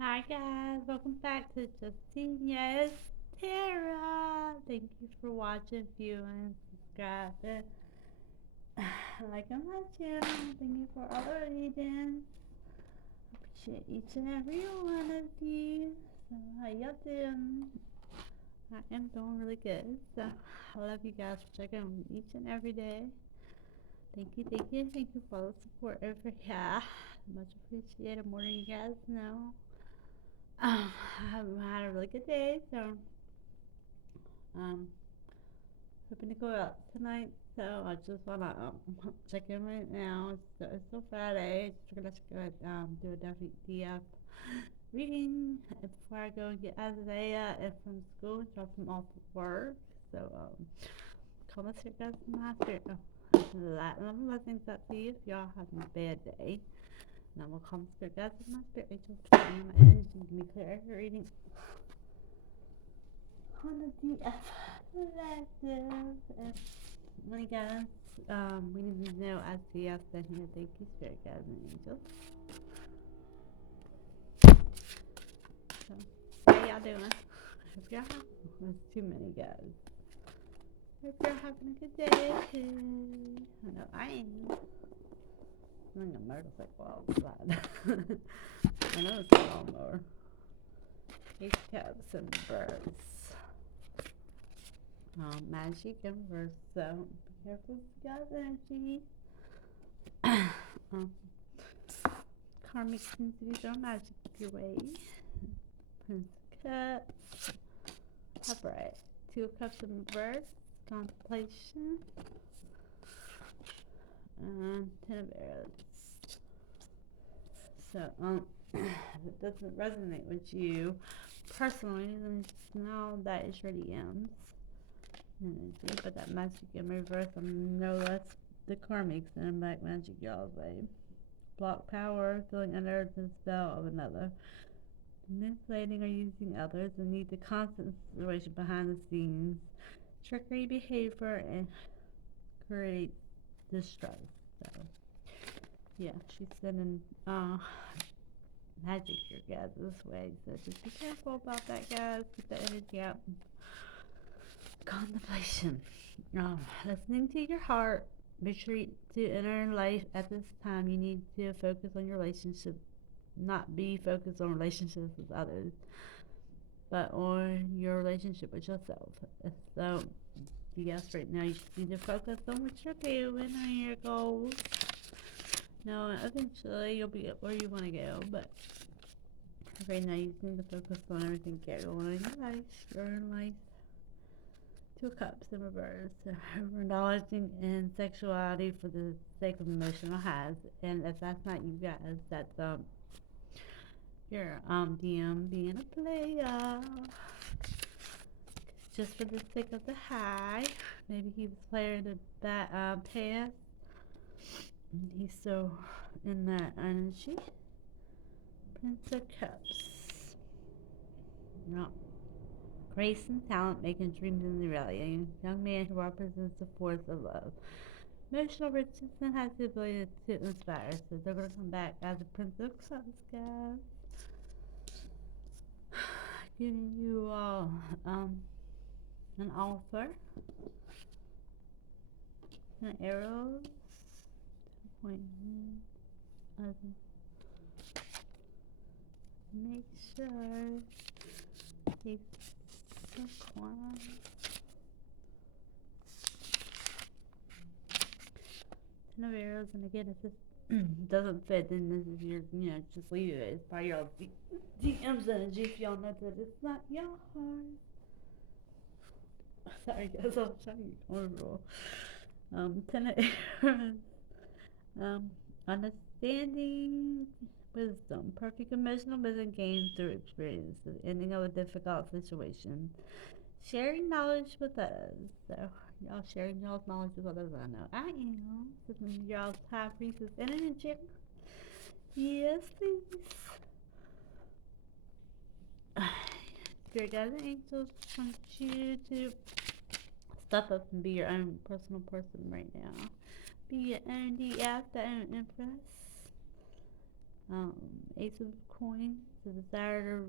Hi guys, welcome back to Justine Yes Tara. Thank you for watching, viewing, subscribing, liking my channel. Thank you for all the readings. Appreciate each and every one of you. So how y'all doing? I am doing really good. So I love you guys for checking on me each and every day. Thank you for all the support over here. Much appreciated, more than you guys know. I had a really good day, so um, hoping to go out tonight. So I just wanna check in right now. It's still Friday. Just gonna do a WDF reading before I go and get Isaiah and from school and drop him off at work. So come and sit guys in my spirit. Light and love blessings up to you if y'all having a bad day. And I will come spirit guys in my spirit. Rachel, my energy, give me clear reading on the DF collective. If money guys, we need to know as DF that here. Thank you, spirit guides and angels. So, how y'all doing? Hope y'all have. There's too many guys. Hope you're having a good day too. I know I am. I'm on a motorcycle outside. I know it's a lawnmower. Ace caps and birds. Magic and verse. So be careful with God's energy. um, Karmic seems to be throwing magic your way. Prince of Cups. Upright. Two of Cups in reverse. Contemplation. And Ten of Arrows. So, if it doesn't resonate with you personally, then just know that it's your DMs energy. But that magic in reverse, I know that's the karmics and black magic y'all's way. Block power, feeling under the spell of another. Manipulating or using others and need the constant situation behind the scenes. Trickery behavior and create distrust. So, yeah, she's sending magic your guys this way. So just be careful about that, guys. Keep the energy out. Contemplation. Listening to your heart. Retreat to inner life at this time. You need to focus on your relationship, not be focused on relationships with others, but on your relationship with yourself. So, you guys, right now, you just need to focus on what you're doing on your goals. Now, eventually, you'll be where you want to go, but right now, you just need to focus on everything going on in your life, your own life. Two of Cups in reverse. We're indulging in sexuality for the sake of emotional highs, and if that's not you guys, that's your DM being a player, just for the sake of the high. Maybe he was playing the past, and he's so in that energy. Prince of Cups. No. Grace and talent making dreams into reality. A young man who represents the force of love. Emotional Richardson has the ability to inspire, so they're going to come back as a Prince of Cups, guys. Giving you all an offer. An arrows. Point. Make sure they one. Ten of arrows, and again, if this doesn't fit, then this is your, just leave it. It's part of your DM's energy if y'all know that it's not your heart. Sorry, guys, I'm trying to get comfortable. Ten of arrows. Um, Understanding wisdom. Perfect emotional wisdom gained through experience. The ending of a difficult situation. Sharing knowledge with others. So, y'all sharing y'all's knowledge with others. I know I am. This is y'all's high priestess energy. Yes, please. Spirit guides and angels want you to step up and be your own personal person right now. Be your own DF, the own empress. Ace of coin, the desire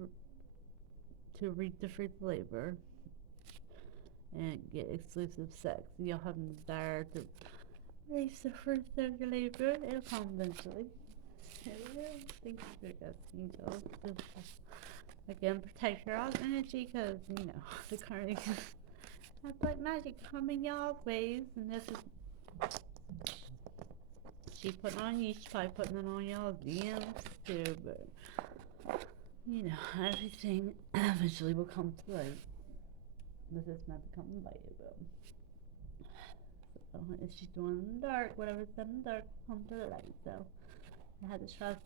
to reap the fruits of labor and get exclusive sex. You'll have a desire to raise the fruits of your labor. It'll come eventually. It will. Thank you for your angels. Again, protect your energy because, the current has like magic coming y'all's ways. And this is, she putting on you, she's probably putting it on y'all's DMs too. But, everything eventually will come to light. This is meant to come to light, it will. So, if she's doing it in the dark, whatever's done in the dark will come to the light. So, I had to trust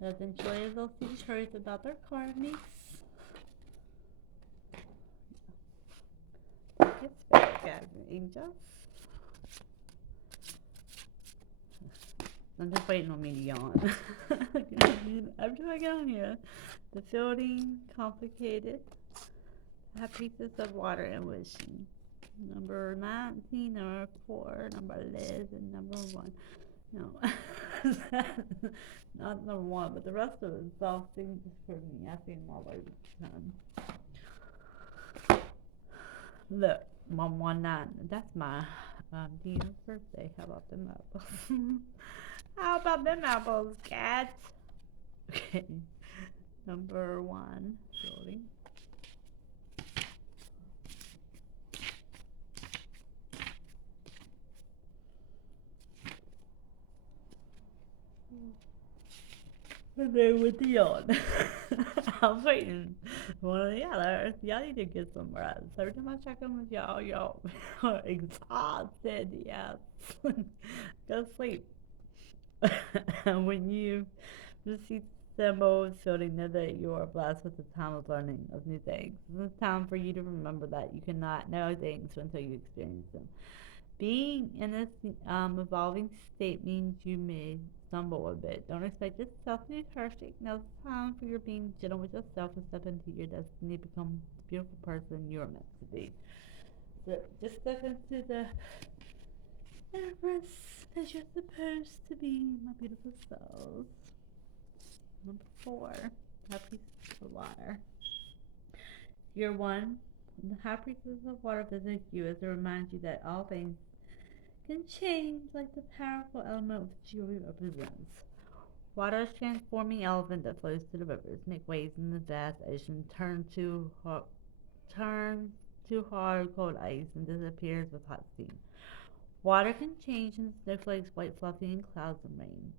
that eventually they'll see the truth about their karmics. It's very good, angels. I'm just waiting on me to yawn. After I get on here, the fielding, complicated, have pieces of water and wishing. Number 19, number 4, number Liz, and number 1. No, not number 1, but the rest of it is all things for me. I see them all over the time. Look, 119. That's my Dina's birthday. How about them apples? How about them apples, cat? Okay. Number 1, building. And then with the yawn. I was waiting for one or the other. Y'all need to get some rest. Every time I check in with y'all are exhausted. Yes. Go sleep. When you receive symbols, feeling that you are blessed with the time of learning of new things. It's time for you to remember that you cannot know things until you experience them. Being in this evolving state means you may stumble a bit. Don't expect yourself to be perfect. Now it's time for your being gentle with yourself and step into your destiny, become the beautiful person you're meant to be. So just step into the Empress as you're supposed to be, my beautiful souls. Number 4, happy of water. You're one. The high priestess of water visits you as it reminds you that all things can change like the powerful element which you represents. Water is a transforming element that flows to the rivers, make waves in the vast ocean, turn to hard cold ice, and disappears with hot steam. Water can change into snowflakes, white fluffy, and clouds of rain.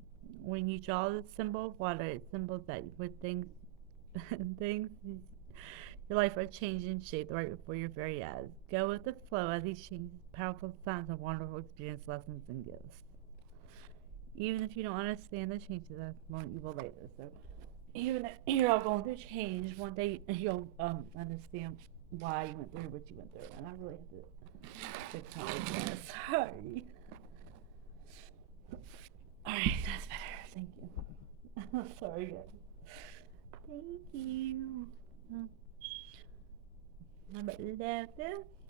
When you draw the symbol of water, it symbols that with things your life are changing shape right before your very eyes. Go with the flow as these changes, powerful signs of wonderful experience, lessons, and gifts. Even if you don't understand the changes at the moment, you will later. So, even if you're all going through change, one day you'll understand why you went through what you went through. And I really have to apologize. Sorry. Alright, that's better. Thank you. Sorry, guys. Thank you. Number 11,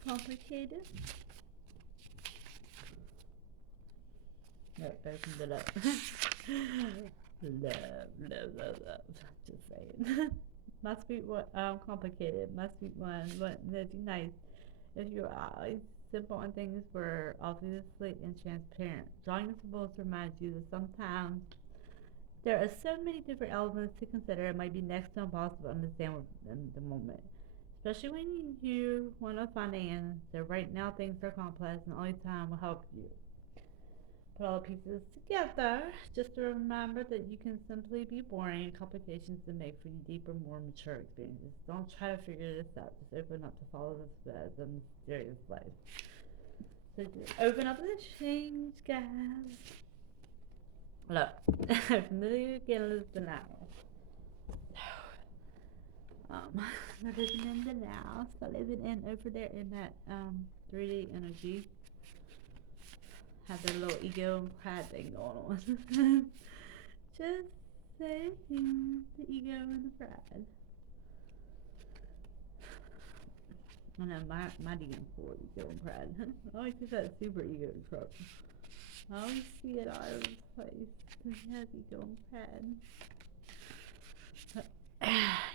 complicated. No, opened it up. love. Just saying. My sweet one, complicated. My sweet one, that'd be nice if you're always simple and things were obviously and transparent. Drawing symbols reminds you that sometimes there are so many different elements to consider, it might be next to impossible to understand in the moment. Especially when you want to find the answer. Right now, things are complex, and only time will help you put all the pieces together. Just to remember that you can simply be boring, and complications to make for you deeper, more mature experiences. Don't try to figure this out. Just open up to follow this as a mysterious life. So just open up the change, guys. Look, from the beginning is the now. They're living in the now, so living in over there in that 3D energy. Have their little ego and pride thing going on. Just saying, the ego and the pride. I know my demon for ego and pride. I always see that super ego trope. I always see it all over the place. He has ego and pride.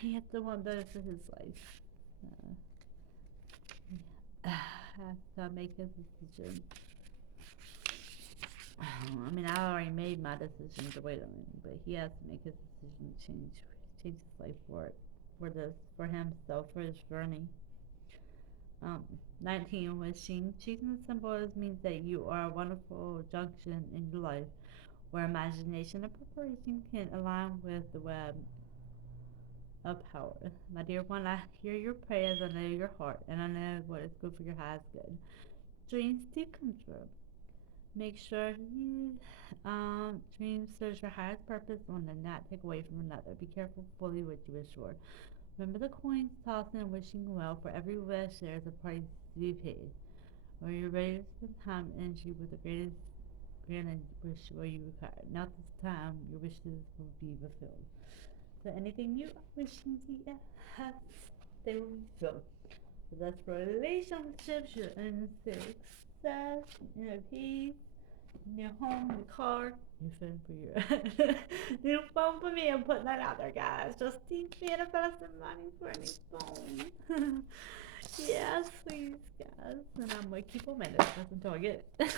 he has to want better for his life. Has to make his decision. I mean, I already made my decision to wait on him, but he has to make his decision to change his life for himself, for his journey. Um, 19, wishing. Choosing the symbol means that you are a wonderful junction in your life where imagination and preparation can align with the web of power. My dear one, I hear your prayers, I know your heart, and I know what is good for your highest good. Dreams do come true. Make sure you dreams serves your highest purpose and do not take away from another. Be careful fully what you wish for. Remember the coins tossing and wishing well. For every wish there is a price to be paid. When you're ready to spend time and energy with the greatest granted wish will you require. Now this time your wishes will be fulfilled. So anything you are wishing to have, they will be fulfilled. So that's for relationships, your inner success, inner peace, new home, new car, new phone for you. New phone for me. I'm putting that out there, guys. Just keep manifesting money for a new phone. Yes, please, guys. And I'm gonna keep on manifesting until I get it.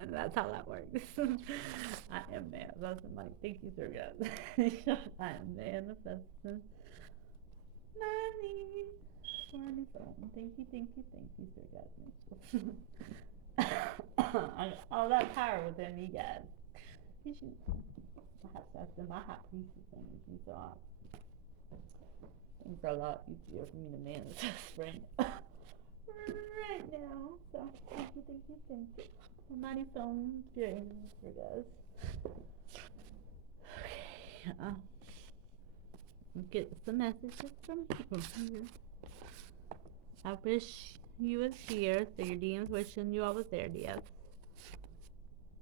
And that's how that works. I am manifesting money. Thank you, sir, guys. I am manifesting money for a new phone. Thank you, sir, guys. I got all that power within me, guys. You should have sex in my hot pieces energy, so things are a lot easier for me to manifest right now. So thank you. Mighty phone, your answer, guys. Okay, get some messages from people here. I wish you was here, so your DM's wishing you all was there, DS.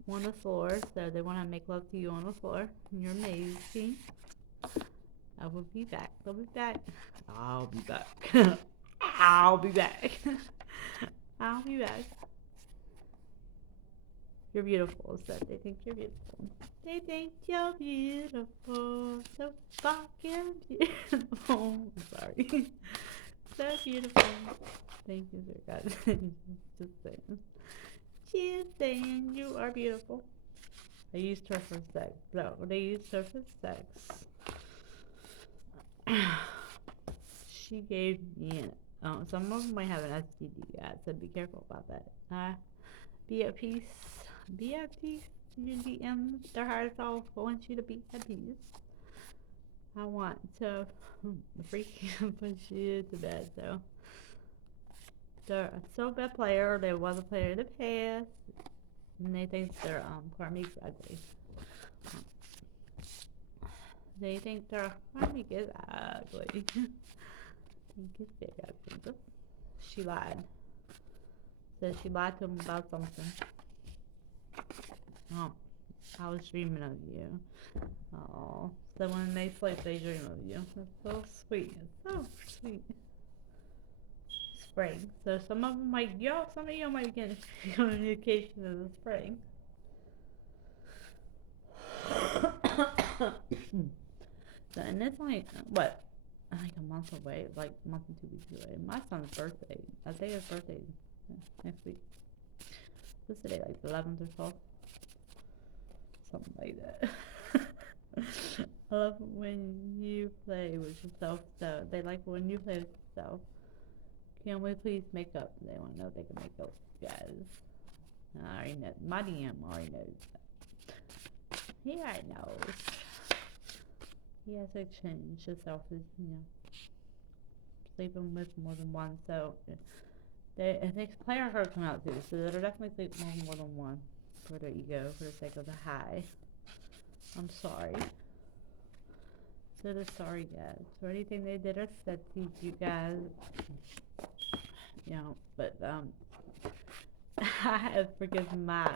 On the floor, so they want to make love to you on the floor. You're amazing. I will be back. I'll be back. I'll be back. I'll be back. I'll be back. You're beautiful, so they think you're beautiful. They think you're beautiful, so fucking beautiful. I'm sorry. So beautiful. Thank you, sir, guys. Just saying. She's saying you are beautiful. I used her for sex. No, they used her for sex. She gave me some of them might have an STD, guys, so be careful about that. Be at peace. Be at peace. Your DMs, their hearts all want you to be at peace. I want to freak push you to bed, so. They're a so bad player, they was a player in the past, and they think their karmic is ugly. They think their karmic is ugly. Think it's big ugly. She lied. So she lied to him about something. I was dreaming of you. Oh, so when they sleep, they dream of you. That's so sweet. It's so sweet. Spring. So some of them might, some of you might get communication in the spring. So, and it's like, what? Like a month away, like a month and 2 weeks away. My son's birthday. I think his birthday next week. What's today, like the 11th or 12th? Something like that. I love when you play with yourself, so they like when you play with yourself. Can we please make up? They want to know if they can make up, guys. I already know. My DM already knows that. He already knows. He has to change himself, sleeping with more than one. So, if they player her come out too, so they're definitely sleeping with more than one for their ego, for the sake of the high. I'm sorry. So they're sorry, guys, for anything they did or said to you guys. But I have forgiven my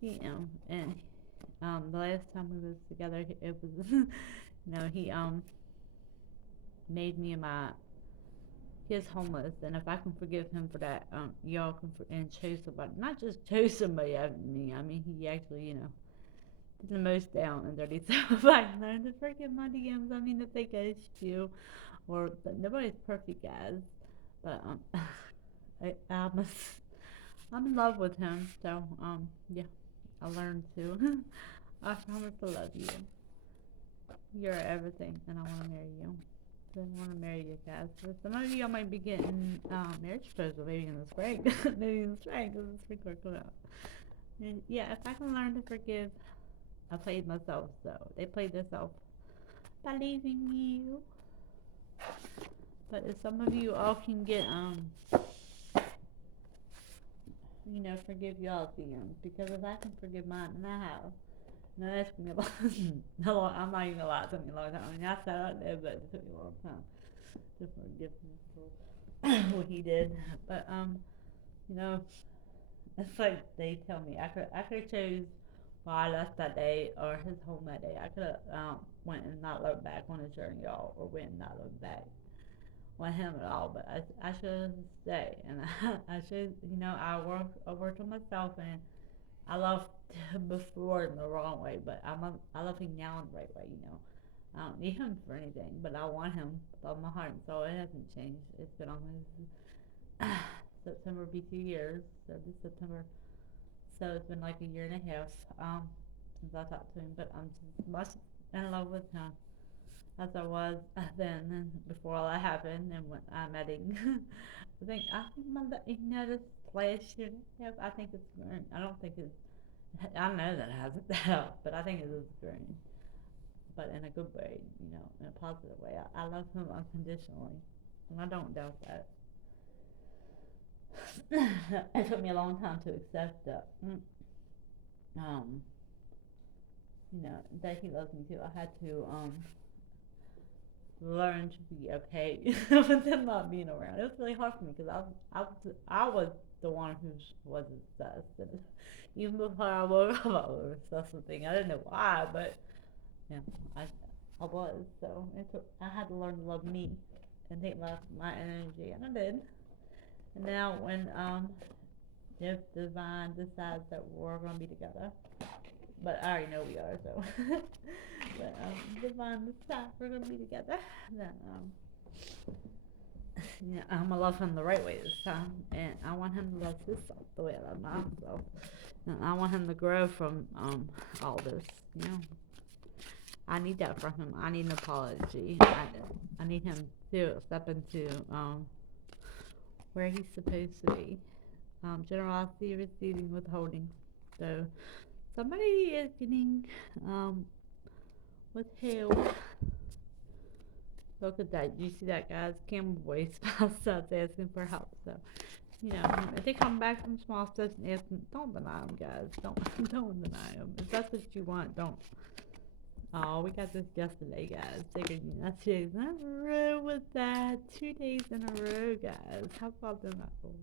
and the last time we was together, it was he made me he's homeless, and if I can forgive him for that, y'all can and chose somebody, not just chose somebody after me. I mean, he actually the most down and dirty. So if I can learn to forgive my DMs, I mean, if they ghost you, or but nobody's perfect, guys. But I'm I'm in love with him. So yeah, I learned to. I promise to love you. You're everything, and I want to marry you. So I want to marry you guys. So some of you I might be getting marriage proposal maybe in the spring, maybe in the spring because the spring court come out. And yeah, if I can learn to forgive, I played myself. So they played themselves by leaving you. But if some of you all can get forgive y'all DMs, because if I can forgive mine, and I have. No, that's took me a long, I'm not even gonna lie, it took me a long time. I mean, I sat out there, but it took me a long time to forgive him for what he did. But it's like they tell me I could have chose why I left that day or his home that day. I could have went and not looked back on his journey, y'all, or went and not looked back on him at all. But I should stay, and I should, I worked on myself, and I loved him before in the wrong way, but I love him now in the right way. I don't need him for anything, but I want him with all my heart and soul. It hasn't changed. It's been almost September will be 2 years, so this September. So it's been like a year and a half since I talked to him, but I'm just as much in love with him as I was then and before all that happened and when I met him. I think this last year and a half, I think it's grown. I don't think it's I know that it hasn't but I think it is growing, but in a good way, in a positive way. I love him unconditionally, and I don't doubt that. It took me a long time to accept that, um, that he loves me too. I had to learn to be okay with him not being around. It was really hard for me because I was the one who was obsessed, and even before I woke up, I was obsessed with things. I didn't know why, but yeah, I I was. So I had to learn to love me and take my energy, and I did. And now when if divine decides that we're gonna be together, but I already know we are, so. But divine decides we're gonna be together, then I'm gonna love him the right way this time, and I want him to love himself the way I love myself, and I want him to grow from all this. You know, I need that from him. I need an apology. I need him to step into where he's supposed to be. Generosity, receiving, withholding. So somebody is getting withheld. Look at that. You see that, guys? Campbell Boy spouse starts asking for help. So, if they come back from small steps and ask them, don't deny them, guys. Don't deny them. If that's what you want, don't. Oh, we got this yesterday, guys. They're going to be not 2 days in a row with that. 2 days in a row, guys. How about them apples?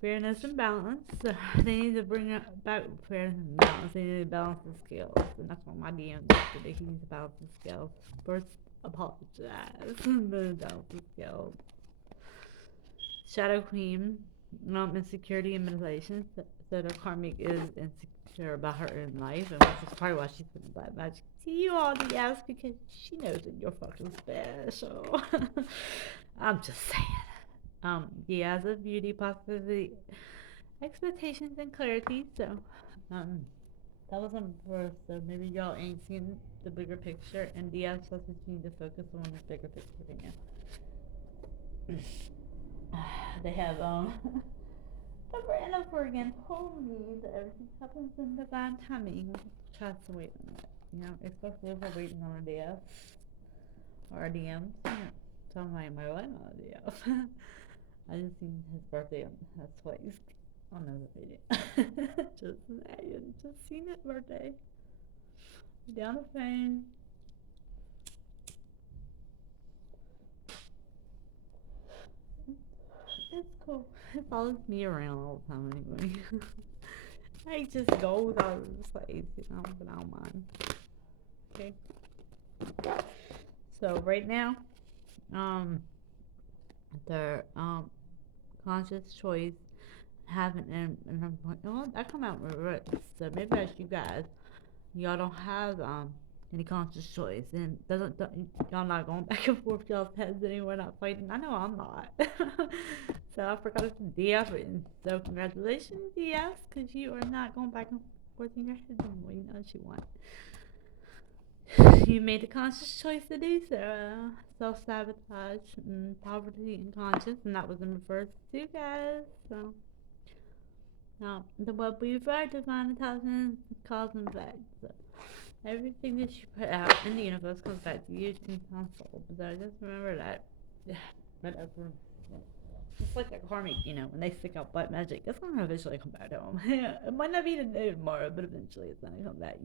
Fairness and balance. So they need to bring back fairness and balance. They need to balance the scales. And that's what my DM yesterday. He needs to balance the scales. First, apologize. Then balance the scales. Shadow Queen. Insecurity and manipulation. So the karmic is insecure about her own life, and which is probably why she's putting black magic to you all the yes, because she knows that you're fucking special. I'm just saying. Years of beauty, possibility, expectations, and clarity. So, that was on first. So maybe y'all ain't seen the bigger picture, and DS says that you need to focus on the bigger picture again. They have over and over again told me that everything happens in divine timing. Trust and wait on it. Especially if we're waiting on a DS or a DM. So I'm like, my what? Not a DM. I just seen his birthday on that's twice on another video. just seen it birthday. Down the phone. It's cool. It follows me around all the time anyway. I just go with all the slaves, but I don't mind. Okay. So right now, their conscious choice haven't, and I'm like, well, I come out with roots, so maybe that's you guys. Y'all don't have any conscious choice, and don't y'all not going back and forth with y'all's heads anymore, not fighting. I know I'm not. So I forgot it's DF, and so congratulations, DF, because you are not going back and forth in your head anymore. You know what you want. You made the conscious choice to do so. Self sabotage and poverty and conscience, and that was in the first two guys. So now the what we refer to find attachment cause and effect. So everything that you put out in the universe comes back to you ten tenfold. So just remember that. Yeah, whatever. It's like that karmic, when they stick out black magic, it's gonna eventually come back to them. It might not be today tomorrow, but eventually it's gonna come back.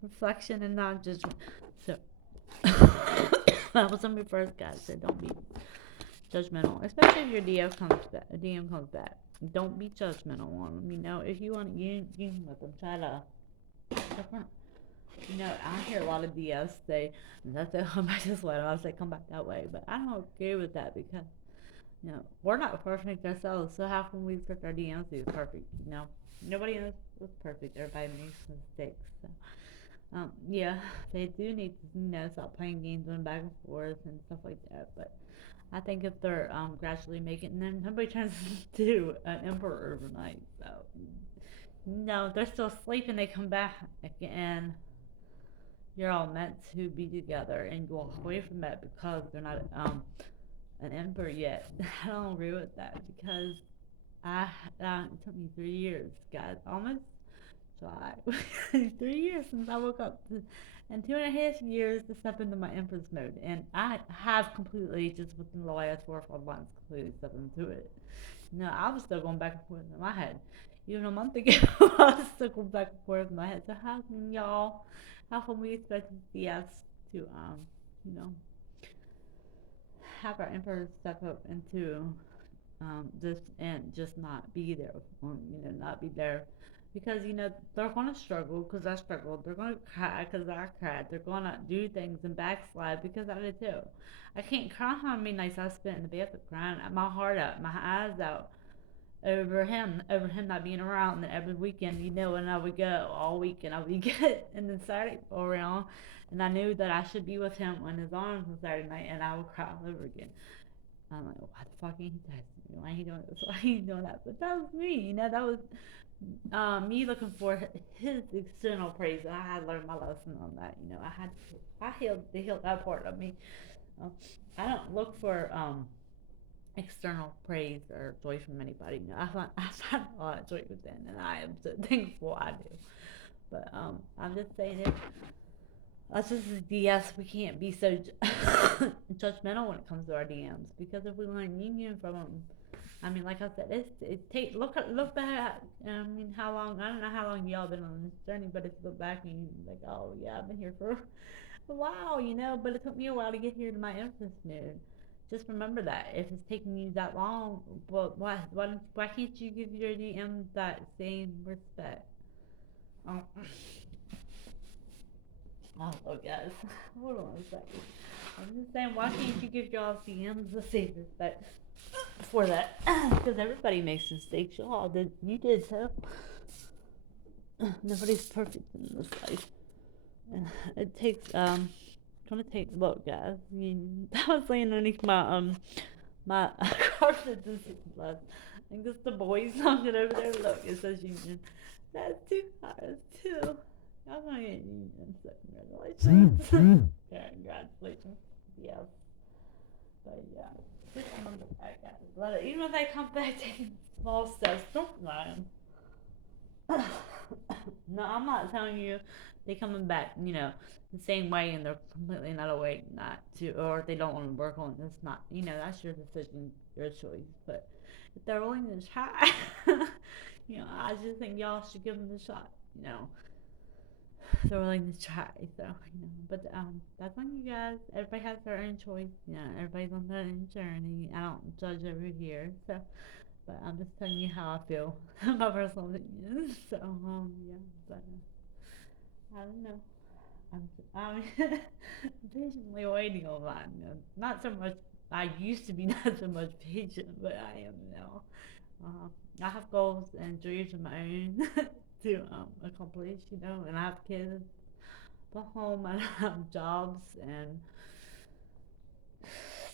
Reflection and non judgment. So that was some of your first guys said don't be judgmental, especially if your DM comes back. Don't be judgmental on them. If you want, you can let them try to. I hear a lot of DMs say that's it, come back this way. And I say come back that way, but I don't agree with that because we're not perfect ourselves. So how can we expect our DMs to be perfect? Nobody is perfect. Everybody makes mistakes. So. Yeah, they do need to, stop playing games and back and forth and stuff like that. But I think if they're gradually making, and then somebody turns into an emperor overnight. So, no, they're still asleep and they come back and you're all meant to be together and you walk away from that because they're not an emperor yet. I don't agree with that because it took me 3 years, guys, almost July. 3 years since I woke up, and 2.5 years to step into my Empress mode. And I have completely, just within the last 4 or 5 months, completely stepped into it. I was still going back and forth in my head. Even a month ago, I was still going back and forth in my head. So how can we expect the CS to, you know, have our Emperor step up into this and just not be there, or, not be there because they're gonna struggle because I struggled. They're gonna cry because I cried. They're gonna do things and backslide because I did too. I can't cry how many nights I spent in the bathroom crying my heart out, my eyes out over him not being around. And then every weekend, and I would go all week, and I would get, and then Saturday go around, and I knew that I should be with him on his arms on Saturday night, and I would cry all over again. I'm like, why the fuck ain't he texting me? Why ain't he doing this? Why ain't he doing that? But that was me, that was me looking for his external praise, and I had learned my lesson on that. I healed that part of me. Uh, I don't look for external praise or joy from anybody. I find a lot of joy within, and I am so thankful I do. But I'm just saying it. Us as DS, we can't be so judgmental when it comes to our DMs because if we learn union from them, I mean, like I said, it take look back. I mean, how long? I don't know how long y'all been on this journey, but if you look back and you like, oh yeah, I've been here for a while, But it took me a while to get here to my Empress mood. Just remember that if it's taking you that long, well, why can't you give your DM that same respect? Oh, oh guys, hold on a second. I'm just saying, why can't you give y'all DMs the same respect for that? Because everybody makes mistakes. Y'all did, you did too. Nobody's perfect in this life. It takes gonna take look, guys. I was laying underneath my carpet this last. And just the boys song it over there. Look, it says union. That's 2 cars too. I'm gonna get union. So congratulations. Yeah, congratulations. Yes. But yeah, just remember that, guys. Even if they come back taking small steps, don't lie. No, I'm not telling you they coming back, the same way and they're completely not awake, not to, or they don't want to work on it. It's not, that's your decision, your choice. But if they're willing to try, I just think y'all should give them a shot, if they're willing to try. So, but that's on you guys. Everybody has their own choice. Everybody's on their own journey. I don't judge over here. So, but I'm just telling you how I feel, my personal opinion. So, yeah, but I don't know. I'm patiently waiting on mine. Not so much. I used to be not so much patient, but I am now. Uh, I have goals and dreams of my own to accomplish, and I have kids at home and I have jobs and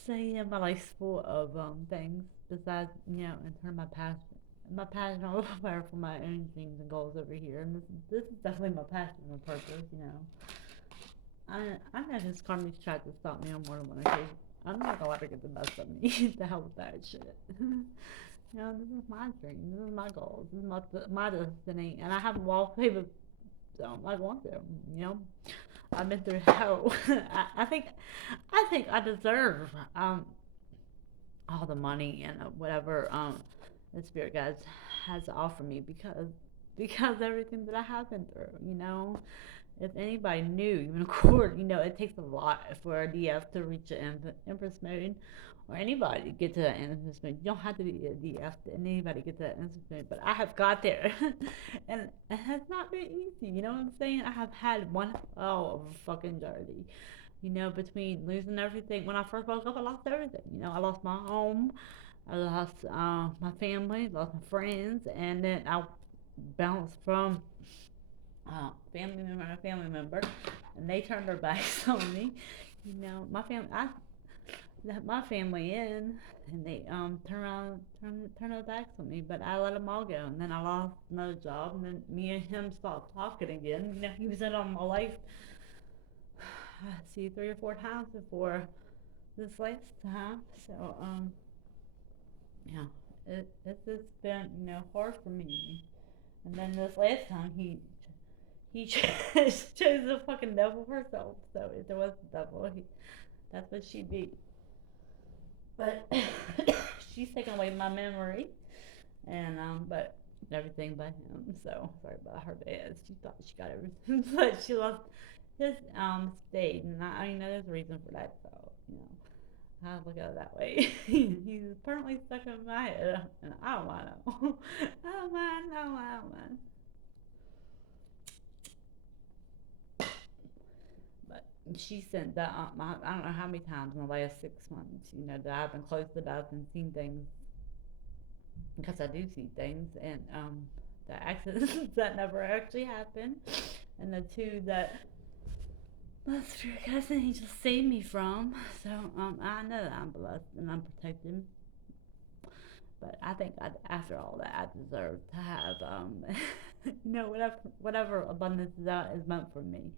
so yeah, my life's full of things besides, in terms of my passion. My passion, I'm aware for my own dreams and goals over here, and this is definitely my passion and purpose. I know his karmic tried to stop me on more than one occasion. I'm not gonna let her get the best of me. To hell with that shit. This is my dream. This is my goals. This is my destiny, and I haven't walked away with them. I want them. You know, I've been through hell. I think I deserve all the money and whatever the spirit guides has to offer me because everything that I have been through. If anybody knew, even a court, it takes a lot for a DF to reach an Empress mode, or anybody to get to that Empress mode. You don't have to be a DF to anybody get to that Empress mode, but I have got there, and it has not been easy. You know what I'm saying? I have had one hell of a fucking journey. Between losing everything when I first woke up, I lost everything. I lost my home, I lost my family, lost my friends, and then I bounced from family member and a family member, and they turned their backs on me. My family, I let my family in, and they turn their backs on me. But I let them all go, and then I lost another job, and then me and him stopped talking again. He was in on my life. I see 3 or 4 times before this last time. So yeah, it's just been hard for me. And then this last time he chose the fucking devil herself. So if there was the devil, that's what she be. But she's taken away my memory, and but everything but him. So sorry about her dad. She thought she got everything, but she lost his state, and I know there's a reason for that. So I look at it that way. He's permanently stuck in my head, and I don't want to know. I don't mind. I don't mind. I don't mind. But she said that I don't know how many times in the last 6 months, that I've been close to death and seen things because I do see things, and the accidents that never actually happened, and the two that my spirit cousin he just saved me from. So I know that I'm blessed and I'm protected. But I think after all that, I deserve to have whatever abundance that is meant for me.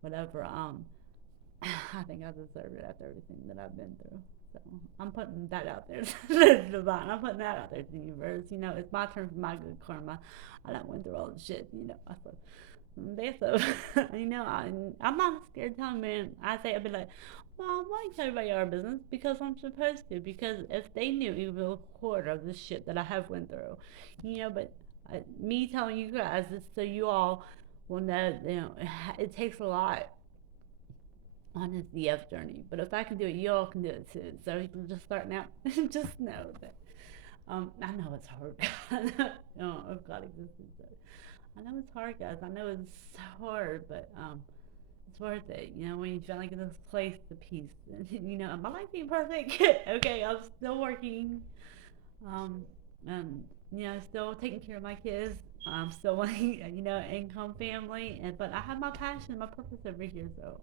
Whatever I think I deserve it after everything that I've been through. So I'm putting that out there to the divine. I'm putting that out there to the universe. It's my turn for my good karma. I don't went through all the shit. I thought that's so. I'm not scared to tell man. I'd be like, well, why you tell everybody our business? Because I'm supposed to. Because if they knew even a quarter of the shit that I have went through, but me telling you guys is so you all will know. It takes a lot on his DF journey. But if I can do it, you all can do it too. So you can just start now. Just know that. I know it's hard. If God exists. I know it's hard, guys. I know it's hard, but it's worth it. When you finally get this place to peace. My life ain't perfect. Okay, I'm still working. And still taking care of my kids. I'm still wanting, income, family, but I have my passion, my purpose over here. So,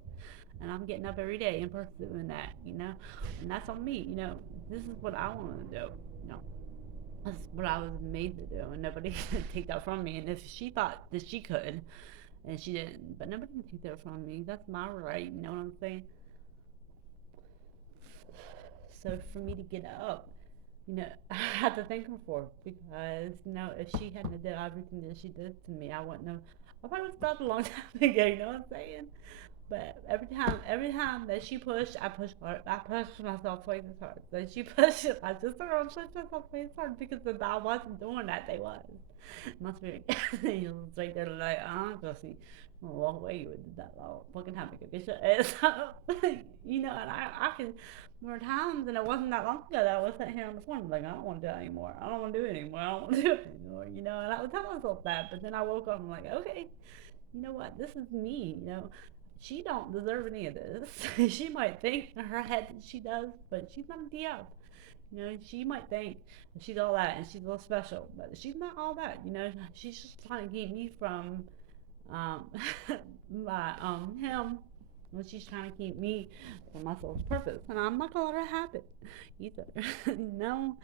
and I'm getting up every day and pursuing that. And that's on me. This is what I want to do. You know, that's what I was made to do, and nobody can take that from me. And if she thought that she could, and she didn't, but nobody can take that from me. That's my right. You know what I'm saying? So for me to get up, I had to thank her for it because if she hadn't done everything that she did to me, I wouldn't know. I probably would stopped a long time ago. You know what I'm saying? But every time that she pushed, I pushed hard. I pushed myself twice as hard. So she pushed, I just pushed myself twice as hard because if I wasn't doing that, they was. My spirit, he was right there like, Josie, I'm gonna walk away. You did that all fucking time. Get your ass up. And I can. More times, and it wasn't that long ago that I was sitting here on the phone like, I don't want to do that anymore. I don't want to do it anymore. I don't want to do it anymore. And I would tell myself that. But then I woke up and I'm like, okay, you know what? This is me. She don't deserve any of this. She might think in her head that she does, but she's not a DF. You know, she might think that she's all that and she's a little special, but she's not all that. You know, she's just trying to keep me from um, him. When she's trying to keep me from my soul's purpose, and I'm not gonna let her have it either. No,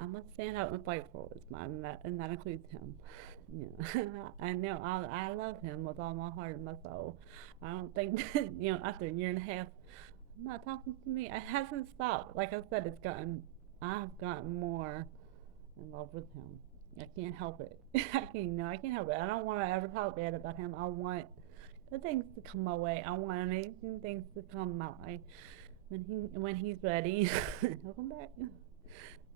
I'm gonna stand up and fight for what's mine, and that includes him. You know, I know I love him with all my heart and my soul. I don't think that, after a year and a half, not talking to me, it hasn't stopped. Like I said, I've gotten more in love with him. I can't help it. I can't help it. I don't want to ever talk bad about him. I want good things to come my way. I want amazing things to come my way. When he's ready, he'll come back.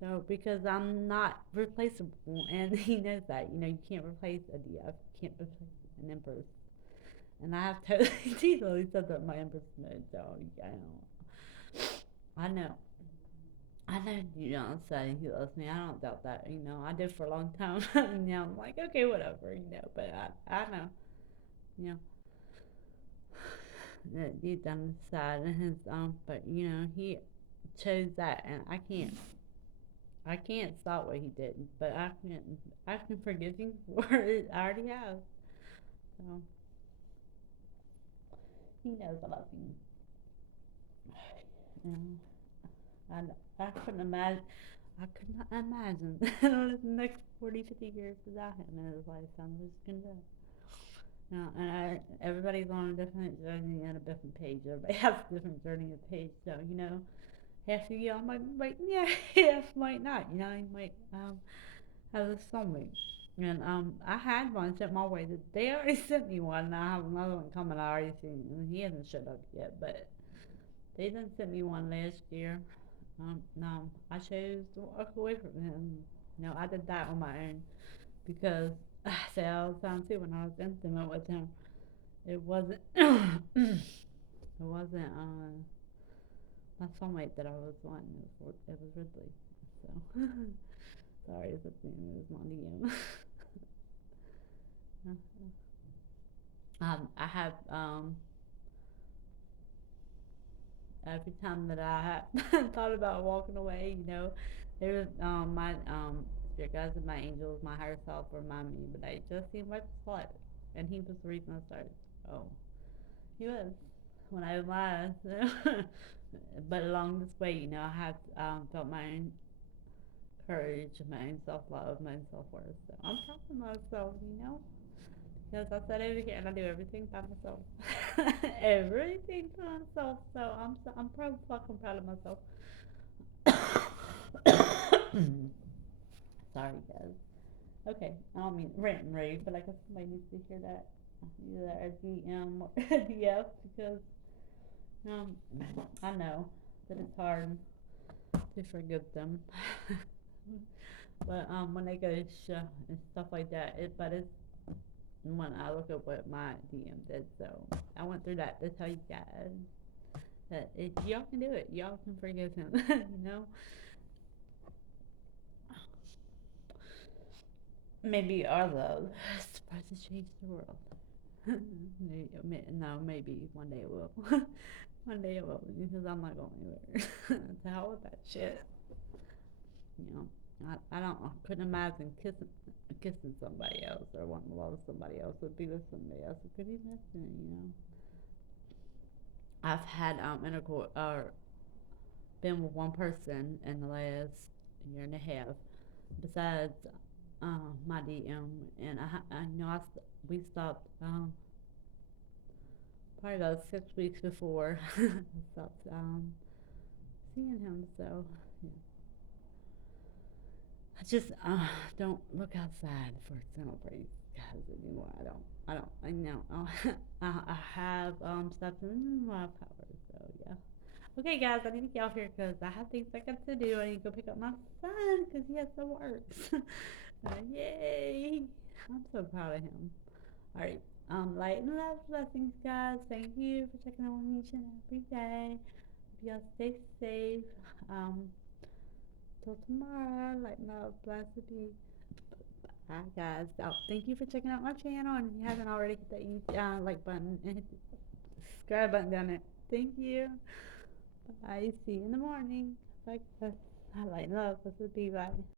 So because I'm not replaceable, and he knows that. You can't replace a DF. You can't replace an empress. And I have totally, totally said that in my empress mode. So yeah, I know. I know you don't say he loves me. I don't doubt that. I did for a long time. Now I'm like, okay, whatever. But I know. You know, that deep down inside, and but he chose that, and I can't stop what he did, but I can forgive him for it. I already have. So he knows I love him. I couldn't imagine. I could not imagine the next 40, 50 years without him in his life. I'm just gonna. No, and everybody's on a different journey and a different page. Everybody has a different journey and page. So half of y'all might, yeah, half might not. I might have a soulmate. And I had one sent my way. They already sent me one. And I have another one coming. I already seen, and he hasn't showed up yet. But they done sent me one last year. No, I chose to walk away from him. I did that on my own because I say all the time too when I was intimate with him. It wasn't. It wasn't my soulmate that I was wanting. It was Ridley. So sorry if it's name is my DM. I have every time that I have thought about walking away, there's my spirit guides and my angels, my higher self remind me, but I just seem like a slut, and he was the reason I started. Oh, he was when I was lying. But along this way, I have felt my own courage, my own self love, my own self worth. So I'm proud of myself. Because I said over here and I do everything by myself. Everything by myself. So I'm proud, fucking proud of myself. Sorry, guys. Okay, I don't mean rant and rave, but I guess somebody needs to hear that. Either a DM or a DF because um, I know that it's hard to forgive them. But when they go and stuff like that, but it's when I look at what my DM did. So I went through that to tell you guys that if y'all can do it, y'all can forgive him. Maybe our love is supposed to change the world. No, maybe one day it will. One day it will because I'm not going anywhere. To hell with that shit. You know, I couldn't imagine kissing somebody else or wanting to love somebody else or be with somebody else. It could be nothing. I've had intercourse or been with one person in the last year and a half besides my DM, and we stopped probably about 6 weeks before I stopped seeing him. So yeah. I just don't look outside for celebrate guys anymore. I don't. I know. I have stuff in my power. So yeah. Okay, guys, I need to get off here because I have things I got to do. I need to go pick up my son because he has to work. Yay! I'm so proud of him. All right. Light and love, blessings, guys. Thank you for checking in with me each and every day. Hope y'all stay safe. Um, till tomorrow. Light and love, blessed be. Bye, guys. Oh, thank you for checking out my channel. And if you haven't already, hit that like button and hit the subscribe button down there. Thank you. Bye. See you in the morning. Like, I lighten up. This would be bye.